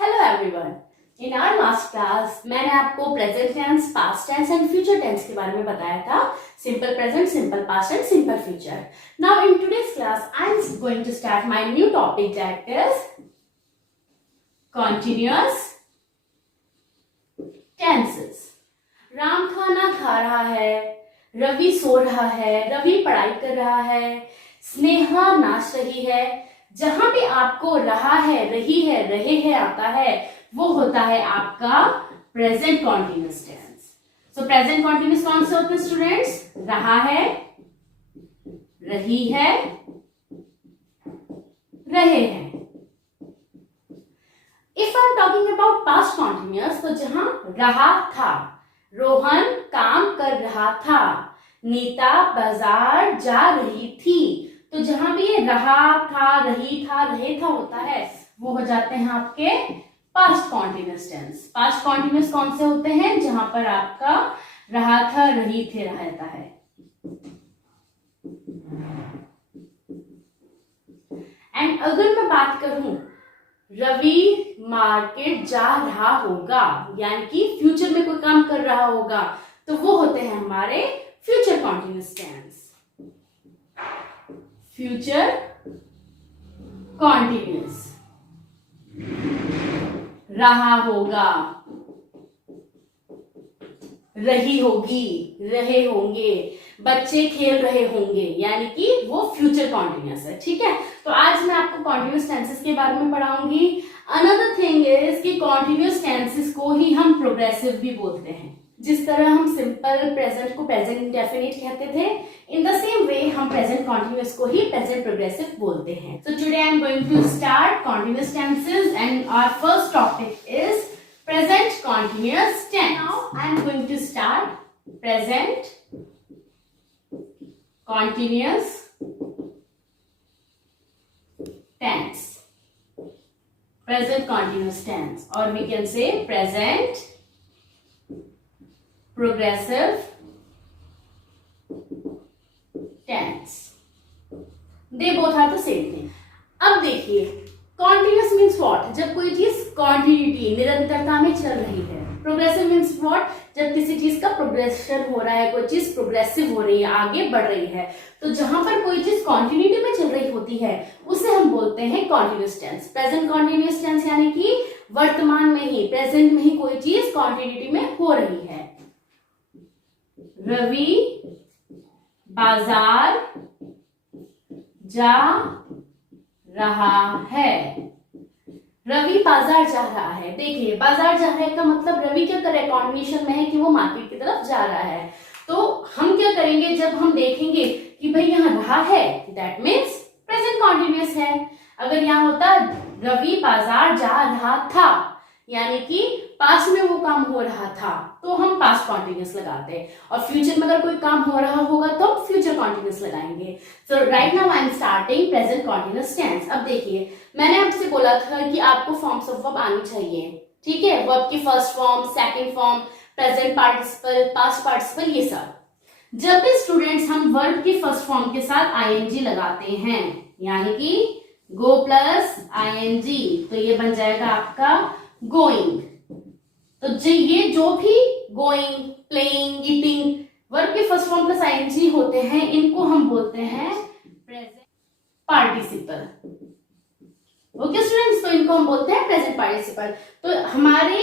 Hello everyone. In our last class मैंने आपको present tense, past tense and future tense के बारे में बताया था। Simple present, simple past and simple future. Now in today's class I am going to start my new topic that is continuous tenses. Ram खाना खा रहा है, रवि सो रहा है, रवि पढ़ाई कर रहा है, स्नेहा नाच रही है। जहां भी आपको रहा है, रही है, रहे हैं आता है, वो होता है आपका present continuous tense. So present continuous कौन से होते हैं स्टूडेंट्स? रहा है, रही है, रहे हैं। If I am talking about past continuous, तो जहां रहा था, रोहन काम कर रहा था, नीता बाजार जा रही थी। तो जहां भी ये रहा था, रही था, रहे था होता है, वो हो जाते हैं आपके past continuous tense. Past continuous कौन से होते हैं? जहां पर आपका रहा था, रही थे रहता है। एंड अगर मैं बात करूं रवि मार्केट जा रहा होगा, यानी कि फ्यूचर में कोई काम कर रहा होगा, तो वो होते हैं हमारे future continuous tense. Future continuous. रहा होगा, रही होगी, रहे होंगे, बच्चे खेल रहे होंगे, यानी कि वो फ्यूचर कॉन्टिन्यूअस है। ठीक है, तो आज मैं आपको कॉन्टिन्यूअस टेंसेस के बारे में पढ़ाऊंगी। अनदर थिंग इज कि कॉन्टिन्यूअस टेंसेस को ही हम प्रोग्रेसिव भी बोलते हैं। जिस तरह हम सिंपल प्रेजेंट को प्रेजेंट इंडेफिनिट कहते थे, इन द सेम वे हम प्रेजेंट कॉन्टिन्यूअस को ही प्रेजेंट प्रोग्रेसिव बोलते हैं। So today I am going to start continuous tenses and our first topic is present continuous tense. Now I am going to start present continuous tense. Present continuous tense, or we can say present progressive tense. They both are the same thing. अब देखिए continuous means what? जब कोई चीज continuity, निरंतरता में चल रही है। Progressive means what? जब किसी चीज का प्रोग्रेशन हो रहा है, कोई चीज प्रोग्रेसिव हो रही है, आगे बढ़ रही है। तो जहां पर कोई चीज कॉन्टिन्यूटी में चल रही होती है, उसे हम बोलते हैं continuous tense. Present continuous tense यानी कि वर्तमान में ही, प्रेजेंट में ही कोई चीज कॉन्टिन्यूटी में हो रही है। रवि बाजार जा रहा है। रवि बाजार जा रहा है। देखिए बाजार जा रहा है का मतलब रवि क्या कर रहा है? कॉन्टिन्यूशन में है कि वो मार्केट की तरफ जा रहा है। तो हम क्या करेंगे, जब हम देखेंगे कि भाई यहाँ रहा है, दैट मीन्स प्रेजेंट कॉन्टिन्यूअस है। अगर यहाँ होता रवि बाजार जा रहा था, यानी कि पास्ट में वो काम हो रहा था, तो हम पास्ट कॉन्टिन्यूअस लगाते हैं। और फ्यूचर में अगर कोई काम हो रहा होगा तो हम फ्यूचर कॉन्टिन्यूअस लगाएंगे। So right now I am starting present continuous tense. अब देखिए मैंने आपसे बोला था कि आपको फॉर्म्स ऑफ वर्ब आनी चाहिए। ठीक है, वर्ब की first form, second form, present participle, past participle, ये सब। जब भी स्टूडेंट्स हम वर्ब की फर्स्ट फॉर्म के साथ आईएनजी लगाते हैं, यानी कि गो प्लस आईएनजी, तो ये बन जाएगा आपका गोइंग। तो ये जो भी गोइंग, प्लेइंग, ईटिंग वर्ब के फर्स्ट फॉर्म प्लस आईएनजी होते हैं, इनको हम बोलते हैं प्रेजेंट पार्टिसिपल। ओके स्टूडेंट्स, तो इनको हम बोलते हैं प्रेजेंट पार्टिसिपल। तो हमारे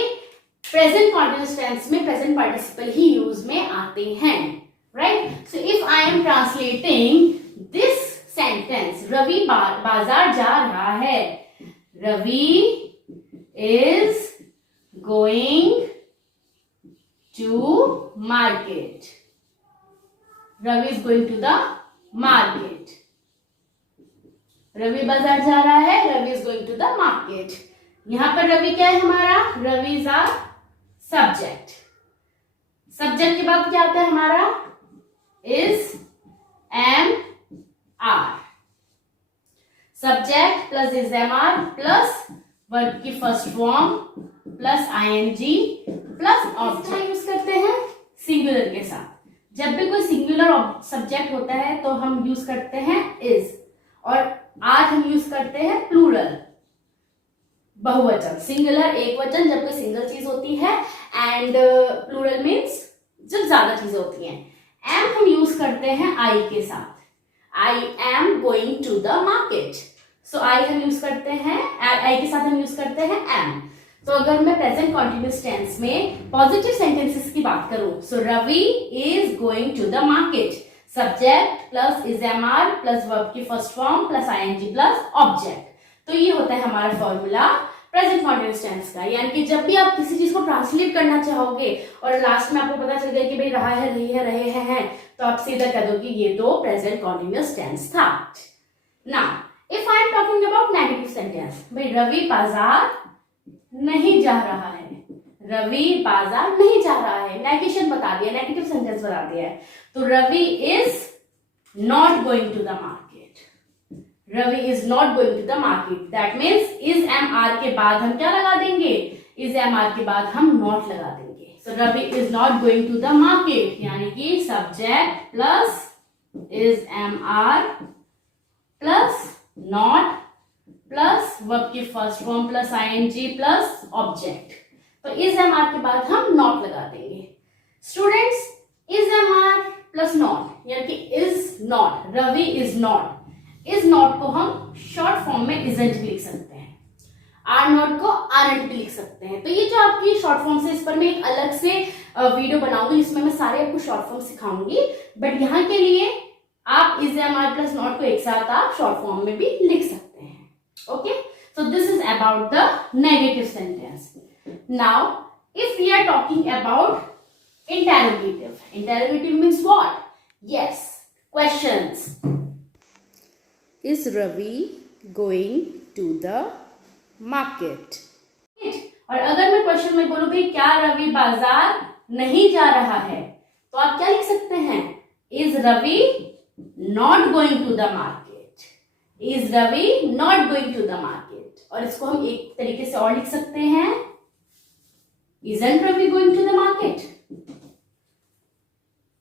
प्रेजेंट कॉन्टिन्यूअस टेंस में प्रेजेंट पार्टिसिपल ही यूज में आते हैं, right? So if I am translating this sentence, Ravi बाजार जा रहा है, Ravi is going to market. Ravi is going to the market. Ravi बाजार जा रहा है, Ravi is going to the market. यहां पर रवि क्या है हमारा? Ravi is a subject. Subject के बाद क्या आता है हमारा? is, am, are. Subject plus is, am, are plus verb की first form plus ING plus object use करते हैं सिंगुलर के साथ। जब भी कोई सिंगुलर सब्जेक्ट होता है तो हम यूज करते हैं इज, और आज हम यूज करते हैं प्लूरल। बहुवचन, सिंगुलर एक वचन जब कोई सिंगल चीज होती है, एंड प्लूरल मीन्स जब ज्यादा चीजें होती हैं। एम हम यूज करते हैं आई के साथ, I am going to the market. So I हम यूज करते हैं, आई के साथ हम यूज करते हैं एम। तो अगर मैं प्रेजेंट कॉन्टिन्यूअस टेंस में पॉजिटिव सेंटेंसेस की बात करूं, so Ravi is going to the market, subject plus is am are plus verb की first form plus ING plus object. तो ये होता है हमारा फॉर्मूला प्रेजेंट कॉन्टिन्यूअस टेंस का। यानी कि जब भी आप किसी चीज को ट्रांसलेट करना चाहोगे और लास्ट में आपको पता चल गया कि भाई रहा है, रही है, रहे हैं, तो आप सीधा कह दो कि ये तो प्रेजेंट कॉन्टिन्यूअस टेंस था। Now if I am talking about negative sentence, भाई रवि बाजार नहीं जा रहा है, रवि बाजार नहीं जा रहा है, नेगेशन बता दिया, नेगेटिव सेंटेंस बता दिया है। तो Ravi is not going to the market, Ravi is not going to the market, that means is am are के बाद हम क्या लगा देंगे, इज एम आर के बाद हम नॉट लगा देंगे। So Ravi is not going to the market, यानी कि subject plus is am are plus not plus verb की first form plus ING plus object. तो इज एम आर के बाद हम नॉट लगा देंगे। Students, is am are plus not यानी कि is not, Ravi is not, is not को हम शॉर्ट फॉर्म में इजंट भी लिख सकते हैं, आर नॉट को आरंट भी लिख सकते हैं। तो ये जो आपकी शॉर्ट फॉर्म से, इस पर मैं एक अलग से वीडियो बनाऊंगी जिसमें मैं सारे आपको शॉर्ट फॉर्म सिखाऊंगी, बट यहाँ के लिए आप is am are plus not को एक साथ आप शॉर्ट फॉर्म में भी लिख सकते हैं। Okay, so this is about the negative sentence. Now if we are talking about interrogative, interrogative means what? Yes, questions. Is Ravi going to the market? और अगर मैं क्वेश्चन में बोलूं भाई क्या रवि बाजार नहीं जा रहा है, तो आप क्या लिख सकते हैं? Is Ravi not going to the market? Is Ravi not going to the market? और इसको हम एक तरीके से और लिख सकते हैं, Isn't Ravi going to the market?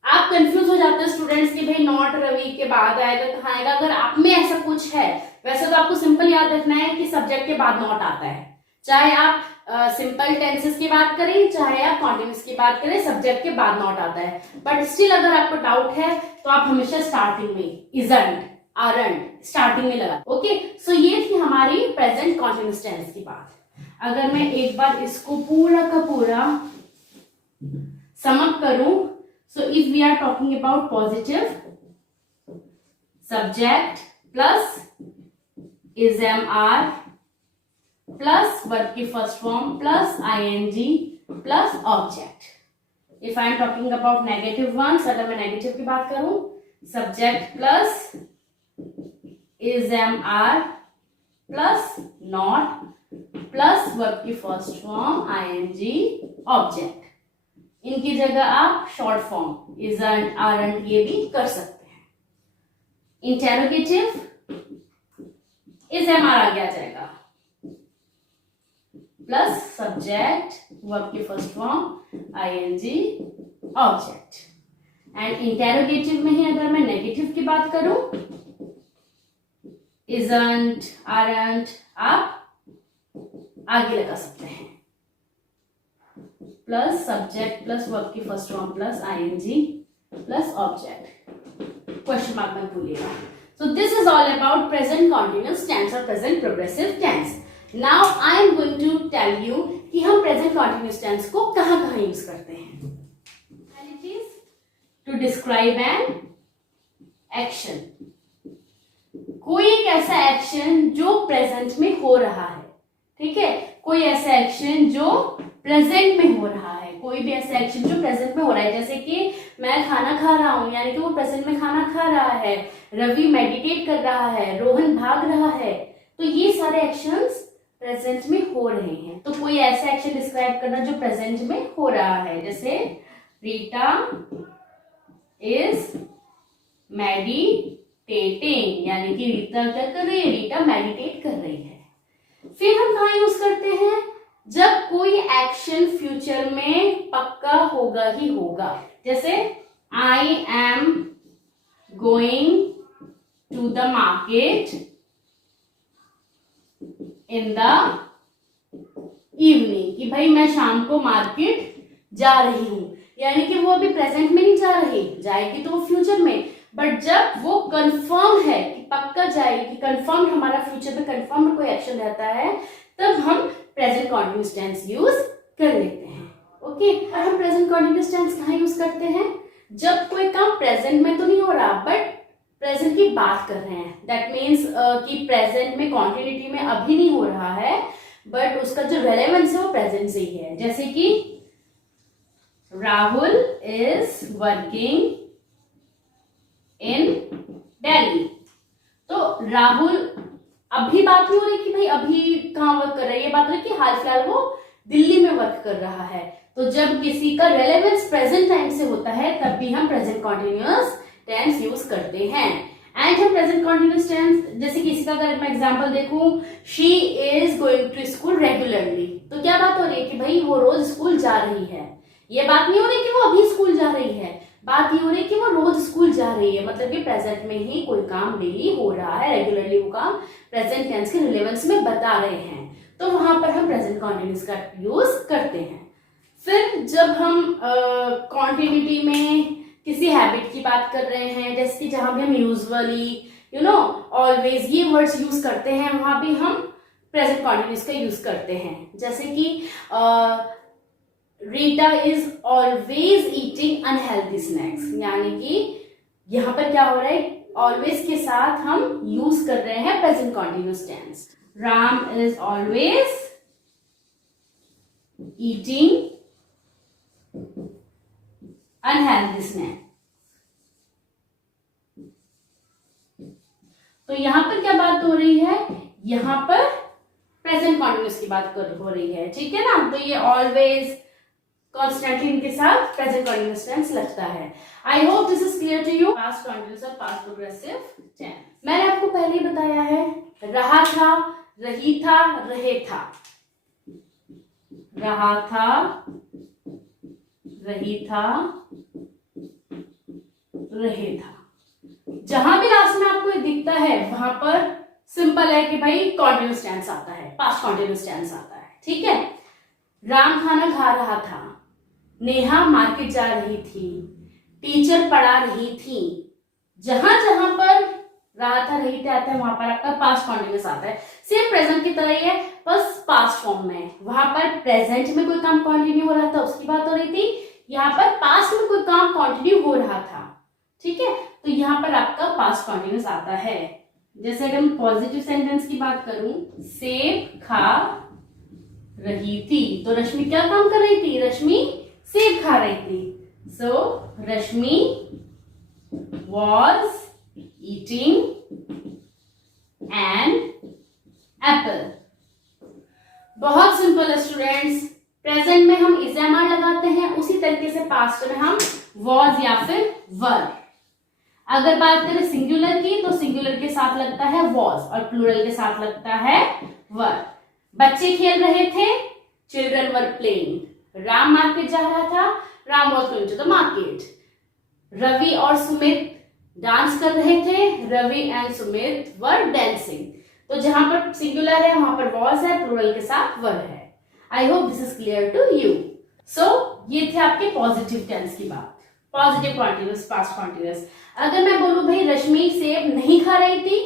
आप कंफ्यूज हो जाते हैं स्टूडेंट्स कि भाई नॉट रवि के बाद आएगा, कहाँ आएगा। अगर आप में ऐसा कुछ है, वैसे तो आपको सिंपल याद रखना है कि सब्जेक्ट के बाद नॉट आता है, चाहे आप सिंपल टेंसेस की बात करें, चाहे आप कॉन्टिन्यूअस की बात करें, सब्जेक्ट के बाद नॉट आता है। बट स्टिल अगर आपको डाउट है तो आप हमेशा स्टार्टिंग में इजंट, आरंट स्टार्टिंग में लगा। ओके, सो ये थी हमारी प्रेजेंट कॉन्टिन्यूअस टेंस की बात। अगर मैं एक बार इसको पूरा का पूरा समअप करूं, so if we are talking about positive, subject plus is am are plus verb की first form plus ing plus object. If I am talking about negative ones, अगर मैं negative की बात करूं, subject plus is am are plus not plus verb की first form ing object. इनकी जगह आप शॉर्ट फॉर्म इजंट, आरंट ये भी कर सकते हैं। इंटेरोगेटिव इज एम आर आगे आ जाएगा प्लस सब्जेक्ट वर्ब की first form ING object. And interrogative में ही अगर मैं नेगेटिव की बात करूं, इजंट, आरंट आप आगे लगा सकते हैं, प्लस सब्जेक्ट प्लस वर्ब की first form plus ING plus object, question mark मत भूलिएगा। So this is all about present continuous tense और present progressive tense. Now I am going to tell you कि हम प्रेजेंट कॉन्टिन्यूअस टेंस को कहां कहां use करते हैं। पहली चीज, टू डिस्क्राइब एन एक्शन, कोई एक ऐसा एक्शन जो प्रेजेंट में हो रहा है, ठीक है, कोई ऐसा एक्शन जो प्रेजेंट में हो रहा है, कोई भी ऐसा एक्शन जो प्रेजेंट में हो रहा है, जैसे कि मैं खाना खा रहा हूं यानी कि वो प्रेजेंट में खाना खा रहा है, रवि मेडिटेट कर रहा है, रोहन भाग रहा है, तो ये सारे एक्शंस प्रेजेंट में हो रहे हैं। तो कोई ऐसा एक्शन डिस्क्राइब करना जो प्रेजेंट में हो रहा है, जैसे रीटा इज मेडिटेटिंग, यानी कि रीता क्या कर रही है, रीटा मेडिटेट कर रही है। फिर हम कहाँ यूज करते हैं, जब कोई एक्शन फ्यूचर में पक्का होगा ही होगा, जैसे I am going to the market in the evening, कि भाई मैं शाम को मार्केट जा रही हूँ, यानी कि वो अभी प्रेजेंट में नहीं जा रही, जाएगी तो वो फ्यूचर में, बट जब वो कंफर्म है कि पक्का जाएगी, कंफर्म हमारा फ्यूचर में कंफर्म कोई एक्शन रहता है, तब हम प्रेजेंट कॉन्टिन्यूअस टेंस यूज कर लेते हैं। ओके, और हम प्रेजेंट कॉन्टिन्यूअस टेंस कहाँ यूज करते हैं? जब कोई काम प्रेजेंट में तो नहीं हो रहा बट प्रेजेंट की बात कर रहे हैं, दैट मीन्स कि प्रेजेंट में कॉन्टिन्यूटी में अभी नहीं हो रहा है बट उसका जो रेलेवेंस है वो प्रेजेंट से ही है। जैसे कि Rahul is working in Delhi, तो राहुल अभी बात नहीं हो रही कि भाई अभी कहाँ वर्क कर रहा है, ये बात हो रही कि हाल फिलहाल वो दिल्ली में वर्क कर रहा है। तो जब किसी का रेलेवेंस प्रेजेंट टाइम से होता है तब भी हम प्रेजेंट कॉन्टिन्यूअस टेंस यूज करते हैं। एंड हम प्रेजेंट कॉन्टिन्यूअस टेंस, जैसे किसी का अगर मैं एग्जांपल देखूं, she is going to school regularly, तो क्या बात हो रही है कि भाई वो रोज स्कूल जा रही है। ये बात नहीं हो रही कि वो अभी स्कूल जा रही है, बात ये हो रही है कि वो रोज स्कूल जा रही है, मतलब कि प्रेजेंट में ही कोई काम डेली हो रहा है, रेगुलरली वो काम प्रेजेंट टेंस के रिलेवेंस में बता रहे हैं, तो वहां पर हम प्रेजेंट कॉन्टिन्यूअस का यूज करते हैं। फिर जब हम कॉन्टिन्यूटी में किसी हैबिट की बात कर रहे हैं, जैसे कि जहां भी हम यूजुअली ऑलवेज ये वर्ड्स यूज करते हैं, वहां भी हम प्रेजेंट कॉन्टिन्यूअस का यूज करते हैं। जैसे कि Rita is always eating unhealthy snacks, यानी कि यहाँ पर क्या हो रहा है, ऑलवेज के साथ हम यूज कर रहे हैं present continuous tense. Ram is always eating unhealthy snacks. तो यहां पर क्या बात हो रही है, यहां पर प्रेजेंट कॉन्टिन्यूअस की बात हो रही है, ठीक है ना। तो ये ऑलवेज कॉन्स्टेंटली के साथ प्रेजेंट कॉन्टिन्यूअस टेंस लगता है। I hope this is clear to you. Past continuous और पास्ट प्रोग्रेसिव टेंस मैंने आपको पहले ही बताया है, रहा था, रही था, रहे था, रहा था, रही था, रहे था। जहां भी लास्ट में आपको ये दिखता है वहां पर सिंपल है कि भाई कॉन्टिन्यूअस टेंस आता है, पास्ट कॉन्टिन्यूअस टेंस आता है, ठीक है। राम खाना खा रहा था, नेहा मार्केट जा रही थी, टीचर पढ़ा रही थी। जहां जहां पर रहा था, रही थे आता है वहां पर आपका पास्ट कॉन्टिन्यूअस आता है। सेम प्रेजेंट की तरह ही है, बस पास्ट फॉर्म में। वहां पर प्रेजेंट में कोई काम कंटिन्यू हो रहा था उसकी बात हो रही थी, यहाँ पर पास्ट में कोई काम कंटिन्यू हो रहा था, ठीक है। तो यहाँ पर आपका पास्ट कॉन्टिन्यूअस आता है। जैसे अगर मैं पॉजिटिव सेंटेंस की बात करूं, सेब खा रही थी, तो रश्मि क्या काम कर रही थी, रश्मि सेब खा रही थी। सो रश्मि वॉज ईटिंग एन एप्पल। बहुत सिंपल है स्टूडेंट्स। प्रेजेंट में हम इज एम आर लगाते हैं, उसी तरीके से पास्ट में हम वॉज या फिर वर। अगर बात करें सिंगुलर की, तो सिंगुलर के साथ लगता है वॉज और प्लूरल के साथ लगता है वर। बच्चे खेल रहे थे, children were playing. Ram market जा रहा था, Ram was going to the market. Ravi और सुमित डांस कर रहे थे, Ravi and Sumit were dancing. तो जहां पर सिंगुलर है वहां पर वॉज है, प्लूरल के साथ वर है। I hope this is clear to you. सो ये थे आपके पॉजिटिव टेंस की बात, पॉजिटिव कॉन्टिन्यूअस, पास्ट कॉन्टिन्यूअस। अगर मैं बोलूं भाई रश्मि सेब नहीं खा रही थी,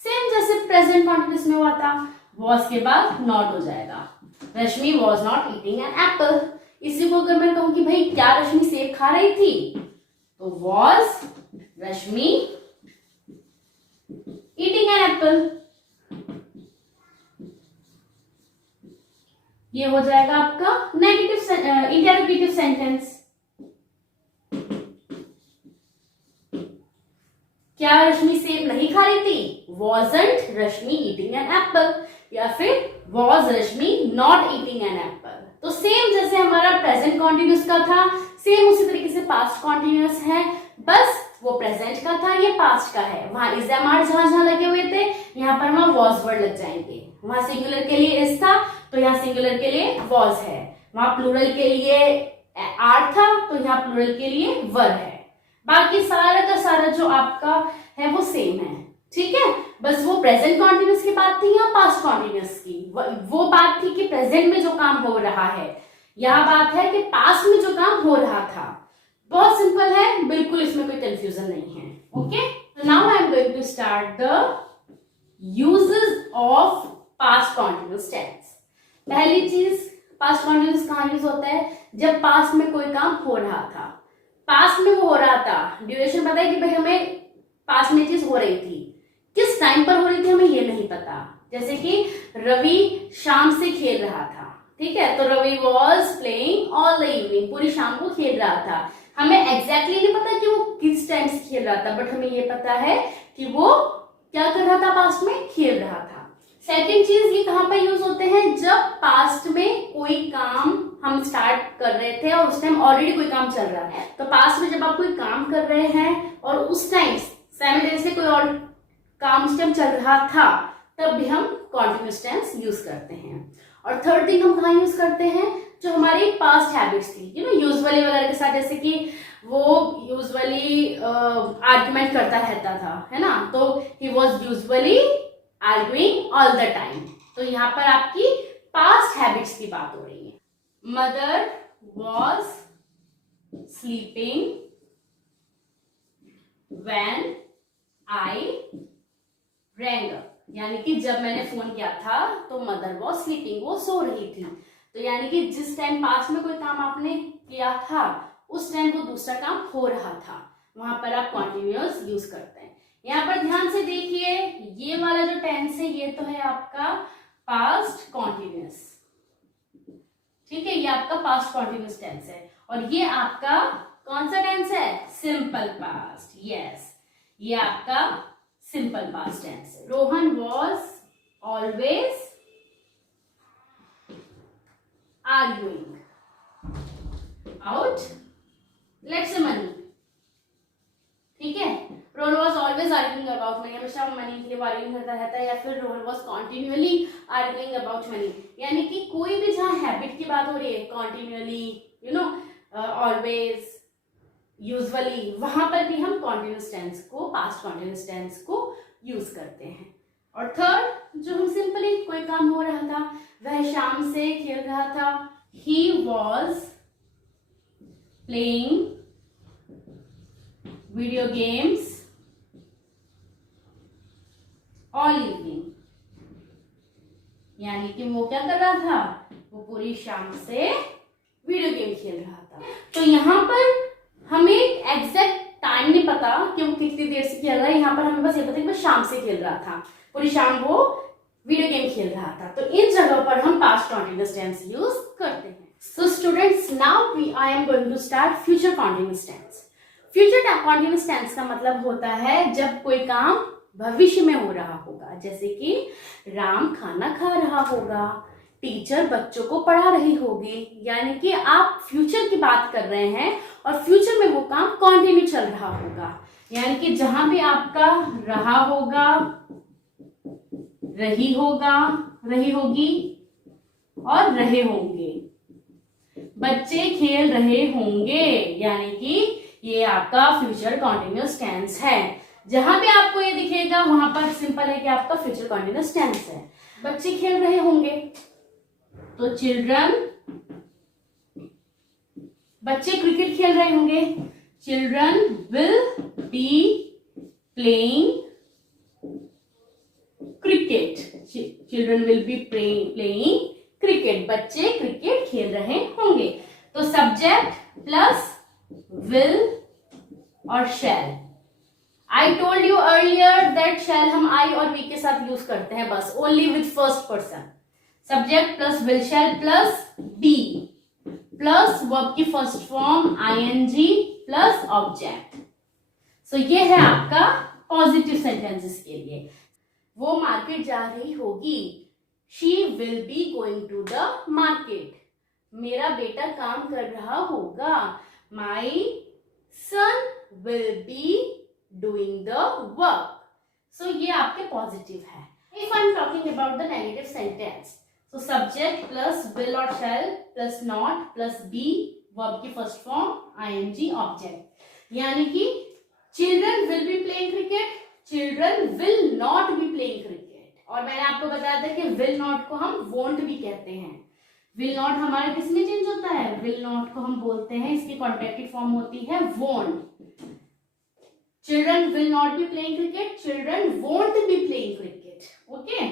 सेम जैसे प्रेजेंट कॉन्टिन्यूअस में हुआ था, वॉज के बाद नॉट हो जाएगा, Rashmi was not eating an apple. इसी को अगर मैं कहूं कि भाई क्या रश्मि सेब खा रही थी, तो was Rashmi eating an Apple. ये हो जाएगा आपका नेगेटिव इंटरोगेटिव सेंटेंस। क्या रश्मि सेब नहीं खा रही थी, wasn't Rashmi eating an Apple, या फिर was Rashmi not eating an Apple. तो सेम जैसे हमारा प्रेजेंट कॉन्टिन्यूअस का था, सेम उसी तरीके से पास्ट कॉन्टिन्यूअस है, बस वो प्रेजेंट का था, ये पास्ट का है। वहां इज एम आर जहां जहां लगे हुए थे, यहाँ पर वहां वॉज वर्ड लग जाएंगे। वहां सिंगुलर के लिए इज था, तो यहाँ सिंगुलर के लिए वॉज है। वहां प्लूरल के लिए आर था, तो यहाँ प्लूरल के लिए वर है। बाकी सारा का सारा जो आपका है वो सेम है, ठीक है, बस वो प्रेजेंट कॉन्टिन्यूस की बात थी या पास्ट कॉन्टिन्यूस की, वो बात थी कि प्रेजेंट में जो काम हो रहा है, यह बात है कि पास्ट में जो काम हो रहा था। बहुत सिंपल है, बिल्कुल इसमें कोई कंफ्यूजन नहीं है। Okay, now I am going to start the uses of past continuous tense. पहली चीज, पास्ट कॉन्टिन्यूस कहाँ यूज होता है? जब पास्ट में कोई काम हो रहा था, पास्ट में वो हो रहा था, ड्यूरेशन पता है कि भाई हमें पास्ट में चीज हो रही थी, किस टाइम पर हो रही थी हमें ये नहीं पता। जैसे कि रवि शाम से खेल रहा था, ठीक है, तो Ravi was playing all the evening, पूरी शाम को खेल रहा था। हमें एग्जैक्टली नहीं पता कि वो किस टाइम से खेल रहा था, बट हमें ये पता है कि वो क्या कर रहा था, पास्ट में खेल रहा था। सेकेंड चीज, ये कहाँ पर यूज होते हैं? जब पास्ट में कोई काम हम स्टार्ट कर रहे थे और उस टाइम ऑलरेडी कोई काम चल रहा है। तो पास्ट में जब आप कोई काम कर रहे हैं और उस टाइम साइमल्टेनियसली कोई और काम उस टाइम चल रहा था, तब भी हम कॉन्टिन्यूस टेंस यूज करते हैं। और थर्ड थिंग हम कहाँ यूज करते हैं? जो हमारी पास्ट हैबिट्स थी, यूजुअली वगैरह के साथ, जैसे कि वो यूजुअली आर्ग्यूमेंट करता रहता था, है ना, तो he was usually arguing all the time. तो यहाँ पर आपकी पास्ट हैबिट्स की बात हो रही है। Mother was sleeping when I wrong up, यानी कि जब मैंने फोन किया था तो मदर वॉज स्लीपिंग, वो सो रही थी। तो यानी कि जिस टाइम पास्ट में कोई काम आपने किया था उस टाइम वो दूसरा काम हो रहा था, वहां पर आप कॉन्टिन्यूअस यूज करते हैं। यहाँ पर ध्यान से देखिए, ये वाला जो टेंस है ये तो है आपका पास्ट कॉन्टिन्यूअस, ठीक है, ये आपका पास्ट कॉन्टिन्यूअस टेंस है। और ये आपका कौन सा टेंस है? Simple past. यस, ये आपका सिंपल पास्ट टेंस है। Rohan was always arguing out let's money, ठीक है, Rohan was always arguing about money, हमेशा मनी के लिए आर्ग्यूइंग करता रहता है, या फिर Rohan was continually arguing about money, यानी कि कोई भी जहां हैबिट की बात हो रही है, कॉन्टिन्यूअली, ऑलवेज, यूजुअली, वहां पर भी हम कॉन्टिन्यूअस टेंस को, पास्ट कॉन्टिन्यूअस टेंस को यूज करते हैं। और थर्ड, जो हम सिंपली कोई काम हो रहा था, वह शाम से खेल रहा था, he was playing video games all evening, यानी कि वो क्या कर रहा था? वो पूरी शाम से वीडियो गेम खेल रहा था। तो यहाँ पर हमें एग्जैक्ट टाइम नहीं पता कि वो कितनी देर से खेल रहा है, यहाँ पर हमें बस ये पता है कि वो शाम से खेल रहा था, पूरी शाम वो वीडियो गेम खेल रहा था। तो इन जगह पर हम पास्ट कॉन्टिन्यूअस टेंस यूज करते हैं। So students, now I am going to start future continuous tense. Future continuous tense का मतलब होता है जब कोई काम भविष्य में हो रहा होगा, जैसे कि राम खाना खा रहा होगा, टीचर बच्चों को पढ़ा रही होगी, यानी कि आप फ्यूचर की बात कर रहे हैं और फ्यूचर में वो काम कंटिन्यू चल रहा होगा, यानी कि जहां भी आपका रहा होगा, रही होगा, रही होगी और रहे होंगे, बच्चे खेल रहे होंगे, यानी कि ये आपका फ्यूचर कॉन्टिन्यूअस टेंस है। जहां भी आपको ये दिखेगा वहां पर सिंपल है कि आपका फ्यूचर कॉन्टिन्यूअस टेंस है। बच्चे खेल रहे होंगे तो चिल्ड्रन, बच्चे क्रिकेट खेल रहे होंगे, children will be playing cricket, children will be playing cricket, बच्चे क्रिकेट खेल रहे होंगे। तो सब्जेक्ट प्लस विल और shall. I told you earlier that shall हम आई और वी के साथ यूज करते हैं बस, only with first person. Subject plus will shall plus be plus verb की first form ING plus object. So ये है आपका पॉजिटिव सेंटेंसेस के लिए। वो मार्केट जा रही होगी, she will be going to the market. मेरा बेटा काम कर रहा होगा, my son will be doing the work. So ये आपके पॉजिटिव है। If I am talking about the negative sentence, तो सब्जेक्ट प्लस विल और shall plus not plus be verb की फर्स्ट फॉर्म आईएनजी ऑब्जेक्ट, यानी कि children will be playing cricket, children will not be playing cricket. और मैंने आपको बताया था कि विल नॉट को हम वोंट भी कहते हैं। विल नॉट हमारा किस में चेंज होता है? विल नॉट को हम बोलते हैं, इसकी कॉन्ट्रैक्टेड फॉर्म होती है won't. Children will not be playing cricket, children won't be playing cricket. Okay,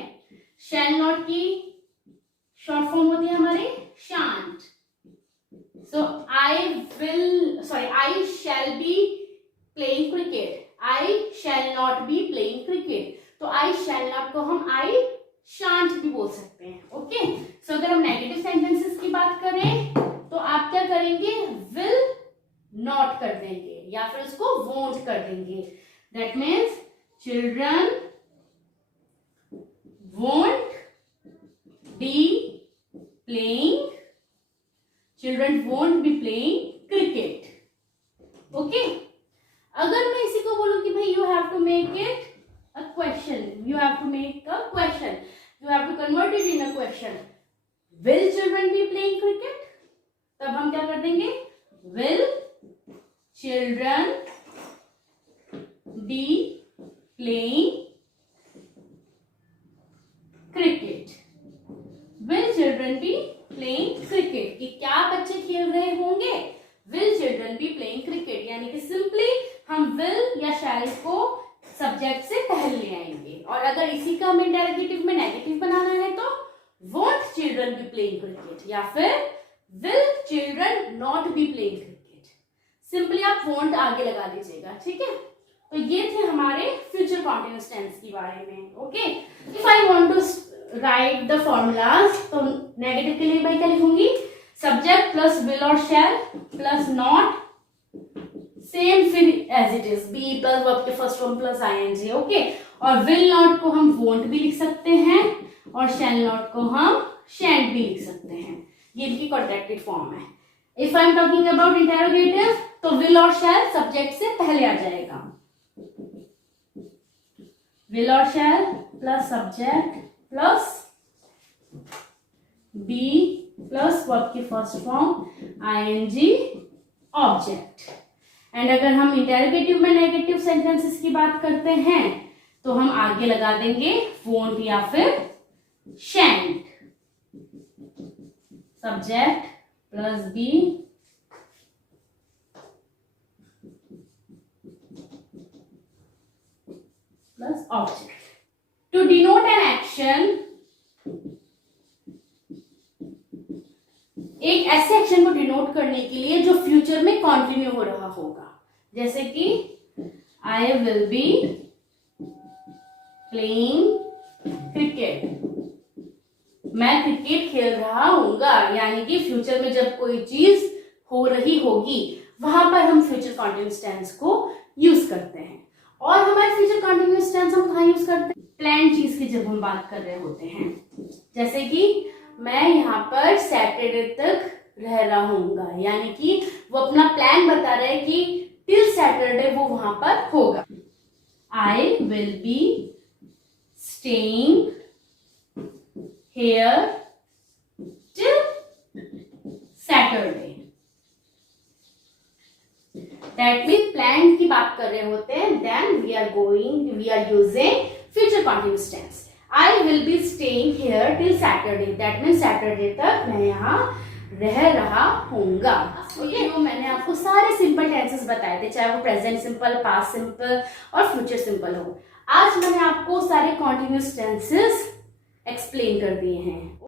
shall not की शॉर्ट फॉर्म होती है हमारी shan't. So I shall be playing cricket, I shall not be playing cricket. तो आई shall not को हम आई shan't भी बोल सकते हैं। ओके, सो अगर हम नेगेटिव सेंटेंसेस की बात करें तो आप क्या करेंगे? विल नॉट कर देंगे या फिर उसको वोंट कर देंगे। That means children won't be playing, children won't be playing cricket. Okay, अगर मैं इसी को बोलूं कि भाई you have to make it a question, you have to make a question, you have to convert it in a question. Will children be playing cricket? तब हम क्या कर देंगे? Will children be playing cricket? Will children be playing cricket? कि क्या बच्चे खेल रहे होंगे? Will children be playing cricket? यानी कि सिंपली हम will या shall को सब्जेक्ट से पहले ले आएंगे। और अगर इसी का हमें इंटरोगेटिव में नेगेटिव बनाना है तो won't children B playing cricket या फिर will children not be playing cricket. Simply आप वोंट आगे लगा दीजिएगा, ठीक है। तो ये थे हमारे फ्यूचर कॉन्टिन्यूअस टेंस के बारे में। Okay, if I want to write the formulas तो नेगेटिव के लिए भाई क्या लिखूंगी? सब्जेक्ट प्लस विल और शैल प्लस नॉट, सेम फिर as it is, be plus verb के first form plus ING. Okay, और विल नॉट को हम वोंट भी लिख सकते हैं और शैल नॉट को हम शैंट भी लिख सकते हैं। ये इनकी कॉन्ट्रैक्टेड फॉर्म है। If I am talking about interrogative तो विल और शैल सब्जेक्ट से पहले आ जाएगा। विल और shall plus subject plus be plus verb की first form ING object. And अगर हम इंटरोगेटिव में नेगेटिव सेंटेंसेस की बात करते हैं तो हम आगे लगा देंगे वोंट या फिर shan't. Subject plus be plus object. To denote an action, एक ऐसे एक्शन को डिनोट करने के लिए जो फ्यूचर में कंटिन्यू हो रहा होगा, जैसे कि आई विल बी प्लेइंग क्रिकेट, मैं क्रिकेट खेल रहा हूँगा, यानी कि फ्यूचर में जब कोई चीज हो रही होगी वहां पर हम फ्यूचर कॉन्टिन्यूअस टेंस को यूज करते हैं। और हमारे फ्यूचर कॉन्टिन्यूअस टेंस हम कहाँ यूज करते हैं? प्लान चीज की जब हम बात कर रहे होते हैं, जैसे कि मैं यहाँ पर सैटरडे तक रह रहा हूँगा, यानी कि वो अपना प्लान बता रहे हैं कि टिल सैटरडे वो वहां पर होगा। I will be staying here till Saturday. That mean plan की बात कर रहे होते हैं, then we are using future continuous tense. I will be staying here till Saturday, that mean Saturday तक मैं यहाँ रह रहा हूँगा। ओके, तो मैंने आपको सारे सिंपल टेंसेस बताए थे, चाहे वो प्रेजेंट सिंपल, पास्ट सिंपल और फ्यूचर सिंपल हो। आज मैंने आपको सारे कॉन्टिन्यूअस टेंसेस एक्सप्लेन कर दिए हैं।